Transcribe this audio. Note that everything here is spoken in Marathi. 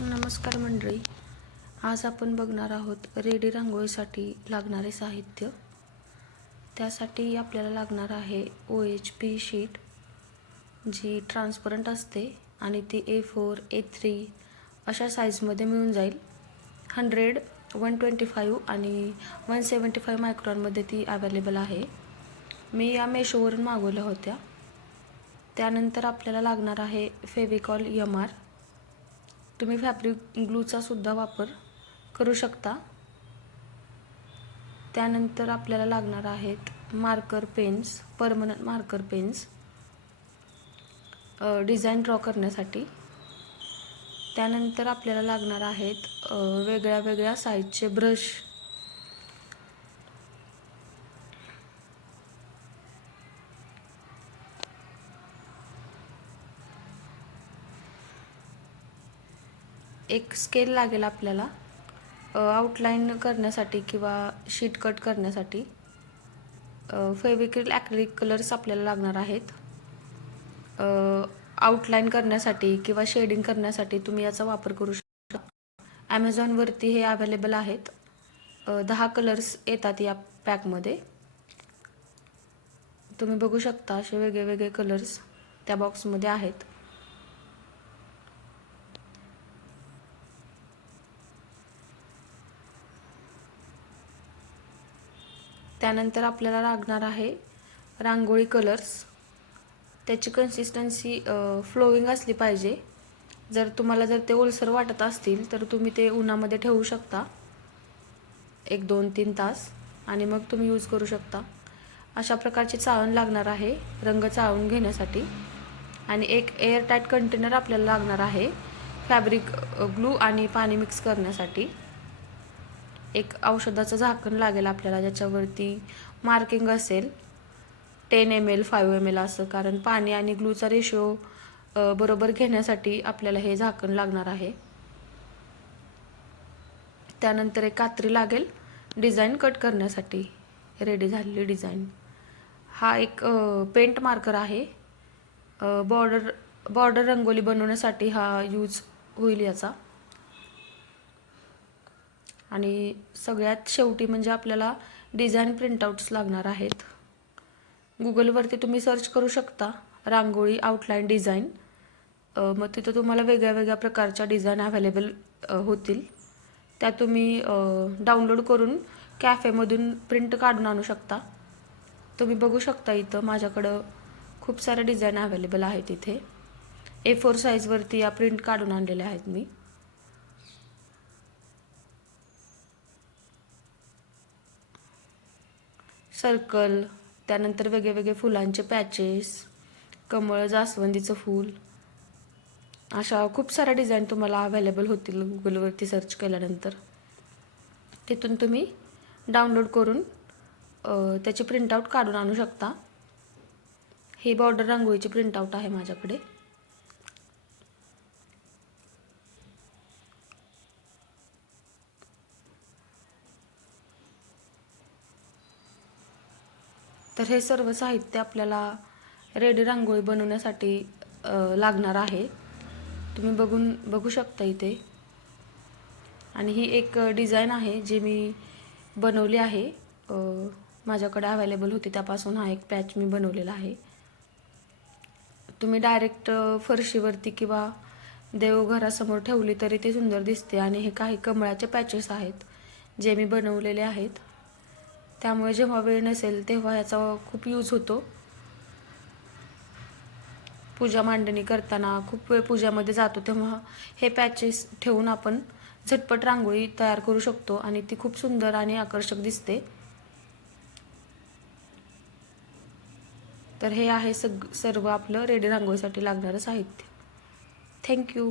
नमस्कार मंडळी. आज आपण बघणार आहोत रेडी रांगोळीसाठी लागणारे साहित्य. त्यासाठी आपल्याला लागणार आहे ओ एच पी शीट जी ट्रान्सपरंट असते आणि ती ए फोर ए थ्री अशा साईजमध्ये मिळून जाईल. हंड्रेड वन ट्वेंटी फाईव्ह आणि वन सेवन्टी फाईव्ह मायक्रॉनमध्ये ती अवेलेबल आहे. मी या मेशोवरून मागवल्या होत्या. त्यानंतर आपल्याला लागणार आहे फेविकॉल यम आर तुम्ही फॅब्रिक ग्लूचा सुद्धा वापर करू शकता. त्यानंतर आपल्याला लागणार आहेत marker pens permanent marker pens. Design draw करण्यासाठी. त्यानंतर आपल्याला लागणार आहेत वेगळ्या वेगळ्या साईजचे ब्रश. एक स्केल लागेल आपल्याला आउटलाईन करण्यासाठी किंवा शीट कट करण्यासाठी. फेविक्रिल ॲक्रिलिक कलर्स आपल्याला लागणार आहेत. आउटलाईन करण्यासाठी किंवा शेडिंग करण्यासाठी तुम्ही याचा वापर करू शकता. ॲमेझॉनवरती हे अवेलेबल आहेत. दहा कलर्स येतात या पॅकमध्ये तुम्ही बघू शकता असे वेगळे वेगळे कलर्स त्या बॉक्समध्ये आहेत. त्यानंतर आपल्याला लागणार आहे रांगोळी कलर्स त्याची कन्सिस्टन्सी फ्लोविंग असली पाहिजे. जर तुम्हाला जर ते ओलसर वाटत असतील तर तुम्ही ते उन्हामध्ये ठेवू शकता. एक दोन तीन तास. आणि मग तुम्ही यूज करू शकता. अशा प्रकारची चाळण लागणार आहे रंग चाळून घेण्यासाठी. आणि एक एअरटाईट कंटेनर आपल्याला लागणार आहे फॅब्रिक ग्लू आणि पाणी मिक्स करण्यासाठी. एक औषधाचं झाकण लागेल आपल्याला ज्याच्यावरती मार्किंग असेल ten M L five M L असं. कारण पाणी आणि ग्लूचा रेशो बरोबर घेण्यासाठी आपल्याला हे झाकण लागणार आहे. त्यानंतर एक कात्री लागेल डिझाईन कट करण्यासाठी. रेडी झालेली डिझाईन हा एक पेंट मार्कर आहे. बॉर्डर बॉर्डर रंगोली बनवण्यासाठी हा यूज होईल याचा. आणि सगळ्यात शेवटी म्हणजे आपल्याला डिझाईन प्रिंटआउट्स लागणार आहेत. गुगलवरती तुम्ही सर्च करू शकता रांगोळी आउटलाईन डिझाईन मग तिथं तुम्हाला वेगळ्या वेगळ्या प्रकारच्या डिझाईन अवेलेबल होतील. त्या तुम्ही डाउनलोड करून कॅफेमधून प्रिंट काढून आणू शकता. तुम्ही बघू शकता इथं माझ्याकडं खूप साऱ्या डिझाईन अवेलेबल आहेत इथे. ए फोर साईजवरती या प्रिंट काढून आणलेल्या आहेत मी. सर्कल त्यानंतर वेगळे वेगळे फुलांचे पॅचेस कमळ जास्वंदीचं फूल. अशा खूप साऱ्या डिझाईन तुम्हाला अवेलेबल होतील गुगलवरती सर्च केल्यानंतर. तिथून तुम्ही डाउनलोड करून त्याचे त्याची प्रिंटआउट काढून आणू शकता. ही बॉर्डर रांगोळीची प्रिंटआउट आहे माझ्याकडे. तर हे सर्व साहित्य आपल्याला रेडी रांगोळी बनवण्यासाठी लागणार आहे. तुम्ही बघून बघू शकता इथे. आणि ही एक डिझाईन आहे जी मी बनवली आहे. माझ्याकडे अवेलेबल होती त्यापासून हा एक पॅच मी बनवलेला आहे. तुम्ही डायरेक्ट फरशीवरती किंवा देवघरासमोर ठेवली तरी ते सुंदर दिसते. आणि हे काही कमळाचे पॅचेस आहेत जे मी बनवलेले आहेत. त्यामुळे जेव्हा वेळ नसेल तेव्हा याचा खूप यूज होतो. पूजा मांडणी करताना खूप वेळ पूजामध्ये जातो तेव्हा हे पॅचेस ठेवून आपण झटपट रांगोळी तयार करू शकतो आणि ती खूप सुंदर आणि आकर्षक दिसते. तर हे आहे सग सर्व आपलं रेडी रांगोळीसाठी लागणारं साहित्य. थँक्यू